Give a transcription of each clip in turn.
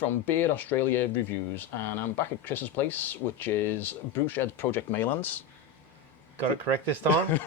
from Beer Australia Reviews, and I'm back at Chris's place, which is Brewshed Project Maylands. Got it correct this time?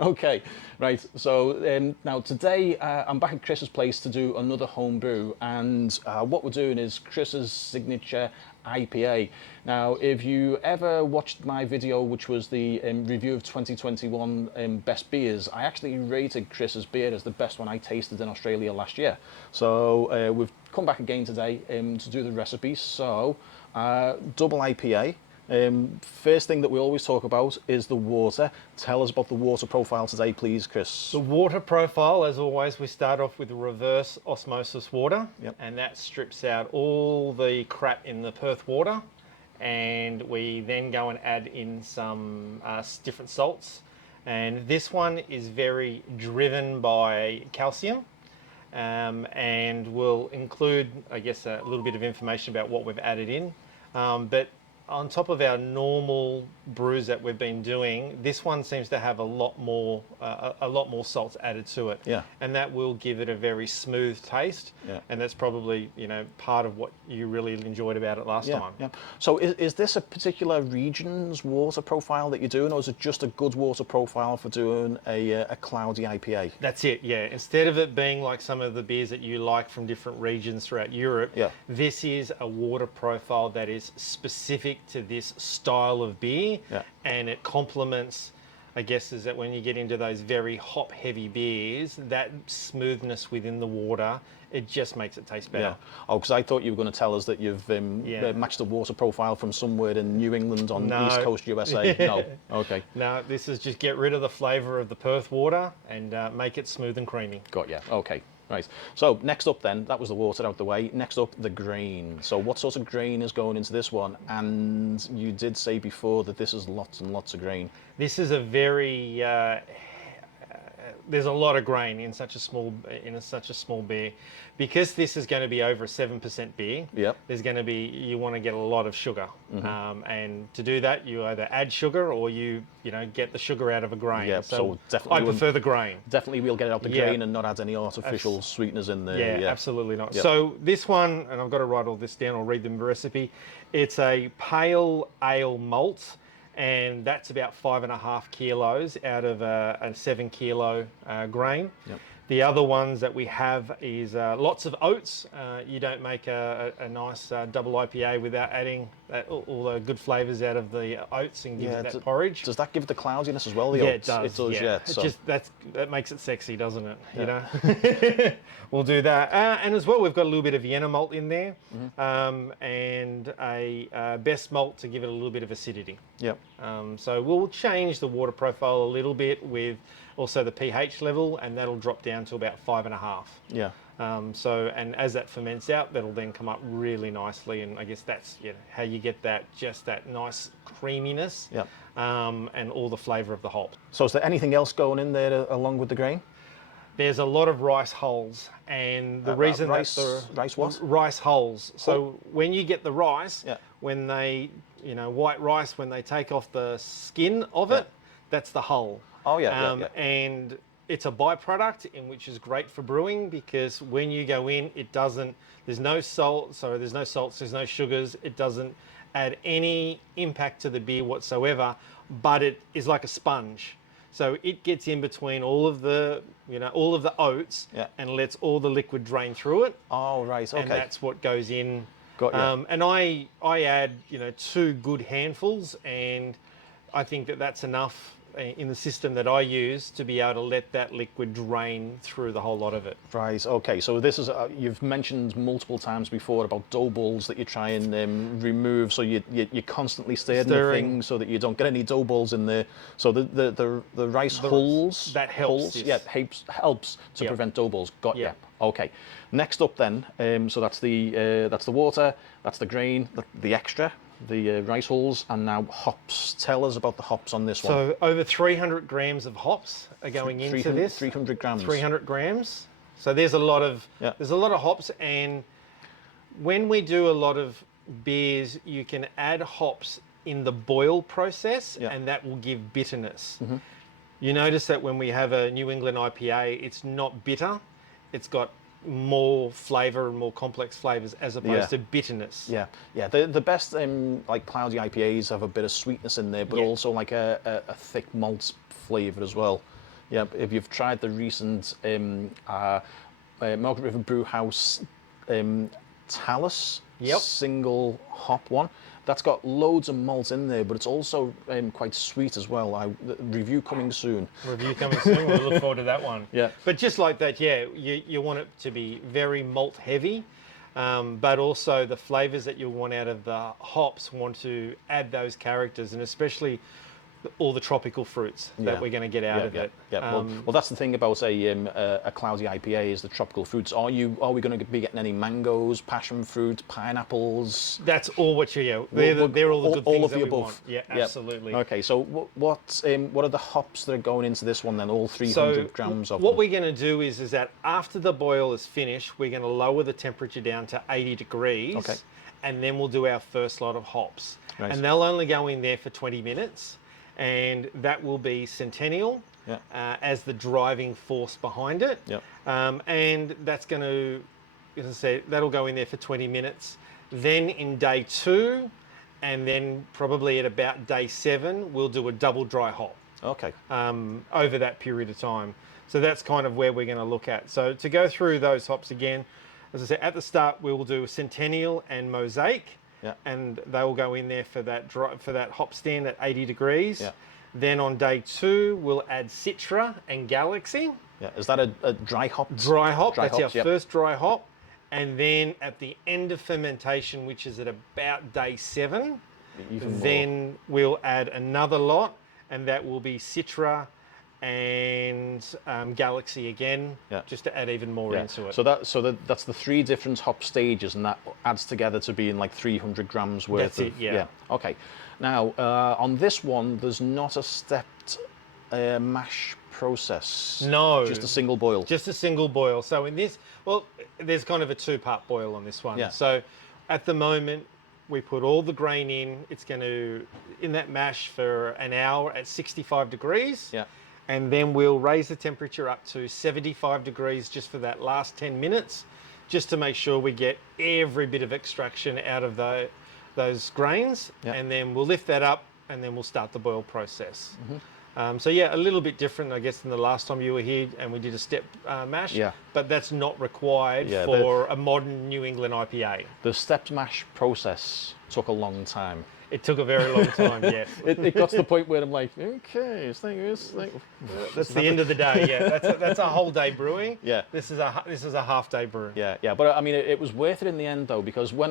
Okay, right. So now today I'm back at Chris's place to do another home brew, and what we're doing is Chris's signature IPA. Now, if you ever watched my video, which was the review of 2021 best beers, I actually rated Chris's beer as the best one I tasted in Australia last year. So we've come back again today to do the recipe. So double IPA. First thing that we always talk about is the water. Tell us about the water profile today, please, Chris. The water profile, as always, we start off with reverse osmosis water, and that strips out all the crap in the Perth water, and we then go and add in some different salts. And this one is very driven by calcium, and will include, I guess, a little bit of information about what we've added in. But on top of our normal brews that we've been doing, this one seems to have a lot more salts added to it. Yeah. And that will give it a very smooth taste. Yeah. And that's probably, part of what you really enjoyed about it last time. Yeah. So is this a particular region's water profile that you're doing, or is it just a good water profile for doing a cloudy IPA? That's it, yeah. Instead of it being like some of the beers that you like from different regions throughout Europe, this is a water profile that is specific to this style of beer, and it complements, I guess, is that when you get into those very hop heavy beers, that smoothness within the water, it just makes it taste better. Yeah. Oh, because I thought you were going to tell us that you've matched the water profile from somewhere in New England on East Coast USA. No. Okay. No, this is just get rid of the flavour of the Perth water and make it smooth and creamy. Got you. Okay. Right. So next up then, that was the water out the way. Next up, the grain. So what sort of grain is going into this one? And you did say before that this is lots and lots of grain. This is a very there's a lot of grain in such a small beer, because this is going to be over a 7% beer. Yep. There's going to be, you want to get a lot of sugar, and to do that you either add sugar or you get the sugar out of a grain. Yeah. So definitely I prefer the grain. Definitely, we'll get it out the grain and not add any artificial sweeteners in there. Yeah, absolutely not. Yep. So this one, and I've got to write all this down. I'll read the recipe. It's a pale ale malt, and that's about 5.5 kilos out of a 7 kilo grain. Yep. The other ones that we have is lots of oats. You don't make a nice double IPA without adding all the good flavours out of the oats and give it that porridge. Does that give it the cloudiness as well, the oats? It does. Yeah. So. That makes it sexy, doesn't it? Yeah. We'll do that. And as well, we've got a little bit of Vienna malt in there, and a best malt to give it a little bit of acidity. Yep. So we'll change the water profile a little bit with also the pH level, and that'll drop down to about 5.5. Yeah. And as that ferments out, that'll then come up really nicely, and I guess that's how you get that nice creaminess, and all the flavour of the hop. So is there anything else going in there along with the grain? There's a lot of rice hulls, and the reason rice what? Rice hulls. So when you get the rice, when they, white rice, when they take off the skin of it, that's the hull. Oh And it's a byproduct, which is great for brewing, because when you go in, there's no salt, there's no salts, there's no sugars, it doesn't add any impact to the beer whatsoever, but it is like a sponge. So it gets in between all of the oats and lets all the liquid drain through it. Oh, right, okay. And that's what goes in. Got you. And I add, 2 good handfuls, and I think that's enough in the system that I use to be able to let that liquid drain through the whole lot of it. Right, okay. So this is, you've mentioned multiple times before about dough balls that you try and remove, so you constantly stirring the thing so that you don't get any dough balls in there. So the rice hulls, that helps. Helps to prevent dough balls. Got you. Okay. Next up then, so that's the water, that's the grain, the extra, the rice hulls, and now hops. Tell us about the hops on this one. So over 300 grams of hops are going into this. 300 grams. 300 grams. So there's a lot of hops, and when we do a lot of beers, you can add hops in the boil process, and that will give bitterness. You notice that when we have a New England IPA, it's not bitter. It's got more flavour and more complex flavours as opposed to bitterness. Yeah, yeah. The best like cloudy IPAs have a bit of sweetness in there, but also like a thick malt flavour as well. Yeah, if you've tried the recent Margaret River Brew House Talus single hop one, that's got loads of malt in there, but it's also quite sweet as well. Review coming soon. Review coming soon. We'll look forward to that one. Yeah. But just like that, you want it to be very malt heavy, but also the flavours that you want out of the hops want to add those characters, and especially all the tropical fruits that we're going to get out of it. Yeah. Well, that's the thing about a cloudy IPA is the tropical fruits. Are we going to be getting any mangoes, passion fruit, pineapples? That's all what they're all the good things all of that the we above. want. Yeah, absolutely. Okay, so what are the hops that are going into this one then? All 300 grams of what them? we're going to do is that after the boil is finished, we're going to lower the temperature down to 80 degrees. Okay. And then we'll do our first lot of hops. Nice. And they'll only go in there for 20 minutes. And that will be Centennial as the driving force behind it. Yep. And that's going to, as I say, that'll go in there for 20 minutes. Then in day 2, and then probably at about day 7, we'll do a double dry hop. Okay. Over that period of time. So that's kind of where we're going to look at. So to go through those hops again, as I said, at the start, we will do Centennial and Mosaic. Yeah. And they will go in there for that hop stand at 80 degrees. Yeah. Then on day 2, we'll add Citra and Galaxy. Yeah. Is that a dry hop? Dry hop. That's hops, our first dry hop. And then at the end of fermentation, which is at about day 7, then we'll add another lot, and that will be Citra and Galaxy again, just to add even more into it. So that's the 3 different hop stages, and that adds together to being like 300 grams worth. That's it. Yeah. Okay. Now on this one, there's not a stepped mash process. No. Just a single boil. Just a single boil. So in this, there's kind of a 2-part boil on this one. Yeah. So at the moment, we put all the grain in. It's going to in that mash for an hour at 65 degrees. Yeah. And then we'll raise the temperature up to 75 degrees just for that last 10 minutes, just to make sure we get every bit of extraction out of those grains. Yeah. And then we'll lift that up, and then we'll start the boil process. So yeah, a little bit different, I guess, than the last time you were here and we did a step mash. Yeah. But that's not required for a modern New England IPA. The stepped mash process took a long time. It took a very long time, yes. It got to the point where I'm like, okay, that's the end of the day. Yeah, that's a whole day brewing. Yeah. This is a half day brew. Yeah. But I mean, it was worth it in the end though, because when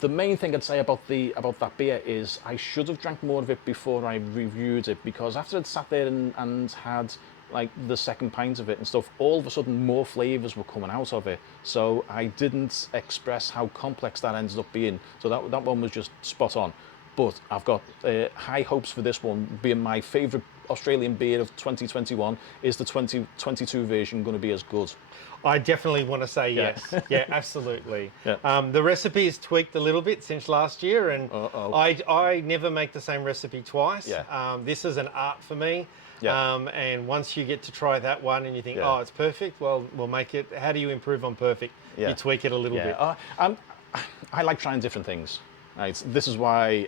the main thing I'd say about that beer is I should have drank more of it before I reviewed it, because after I'd sat there and had like the second pint of it and stuff, all of a sudden more flavours were coming out of it. So I didn't express how complex that ended up being. So that one was just spot on. But I've got high hopes for this one, being my favourite Australian beer of 2021. Is the 2022 version going to be as good? I definitely want to say yes. Yeah, absolutely. Yeah. The recipe is tweaked a little bit since last year, and I never make the same recipe twice. Yeah. This is an art for me. Yeah. And once you get to try that one and you think, oh, it's perfect, well, we'll make it. How do you improve on perfect? Yeah. You tweak it a little bit. I like trying different things. Right. This is why.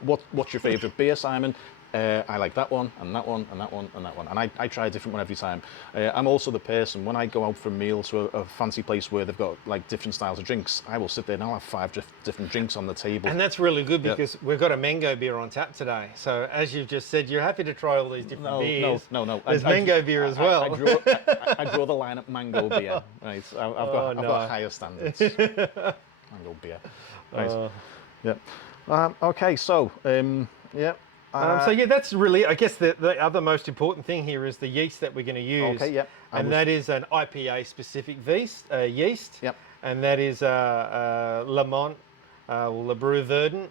What's your favourite beer, Simon? I like that one, and that one, and that one, and that one. And I try a different one every time. I'm also the person, when I go out for a meal to a fancy place where they've got like different styles of drinks, I will sit there and I'll have 5 different drinks on the table. And that's really good because we've got a mango beer on tap today. So as you've just said, you're happy to try all these different beers. No. There's mango beer as well. I draw the line at mango beer. Right. I've got higher standards. Mango beer. Right. Okay. So that's really, I guess, the other most important thing here is the yeast that we're going to use. Okay, yep. That is an IPA-specific yeast. Yep. And that is Lamont, Le Brewshed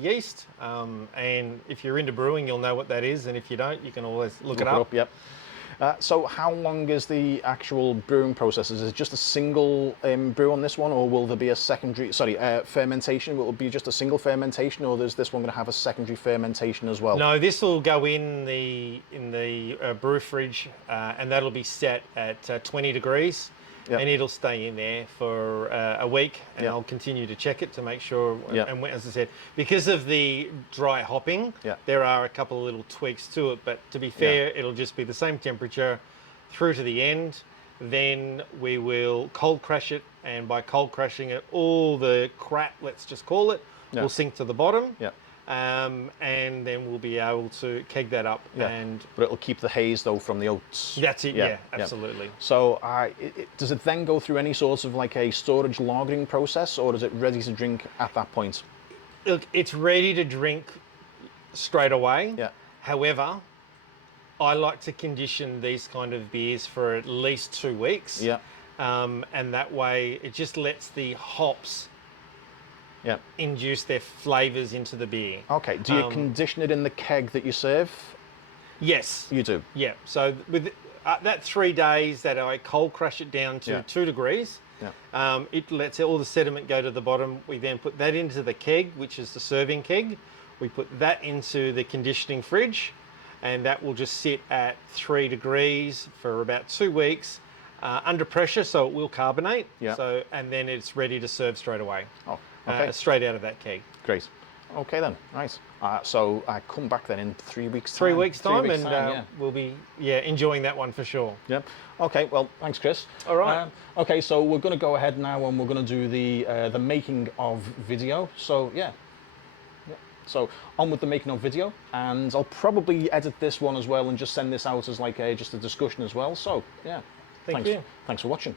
yeast. And if you're into brewing, you'll know what that is. And if you don't, you can always look it up. Yep. So how long is the actual brewing process? Is it just a single brew on this one, or will there be a secondary, fermentation? Will it be just a single fermentation, or is this one going to have a secondary fermentation as well? No, this will go in the brew fridge, and that'll be set at 20 degrees. Yep. and it'll stay in there for a week, and Yep. I'll continue to check it to make sure. Yep. And as I said, because of the dry hopping, Yep. there are a couple of little tweaks to it. But to be fair, it'll just be the same temperature through to the end. Then we will cold crash it, and by cold crashing it, all the crap, let's just call it, will sink to the bottom. Yeah. And then we'll be able to keg that up. Yeah. And But it'll keep the haze though from the oats. that's it. Yeah, absolutely. So does it then go through any sort of like a storage lagering process, or is it ready to drink at that point? Look, it's ready to drink straight away. Yeah. However, I like to condition these kind of beers for at least 2 weeks. Yeah. And that way it just lets the hops Yeah. induce their flavours into the beer. Okay. Do you condition it in the keg that you serve? Yes. You do. Yeah. So with that 3 days that I cold crash it down to 2 degrees, it lets all the sediment go to the bottom. We then put that into the keg, which is the serving keg. We put that into the conditioning fridge, and that will just sit at 3 degrees for about 2 weeks under pressure, so it will carbonate. Yeah. So, and then it's ready to serve straight away. Oh, okay. Straight out of that keg. Great. Okay then. Nice. So I come back then in 3 weeks' time. 3 weeks' time, 3 weeks' and time, we'll be enjoying that one for sure. Yep. Okay. Well, thanks, Chris. All right. Okay. So we're going to go ahead now, and we're going to do the making of video. So yeah. So on with the making of video, and I'll probably edit this one as well and just send this out as like just a discussion as well. So yeah. Thank you. Thanks for watching.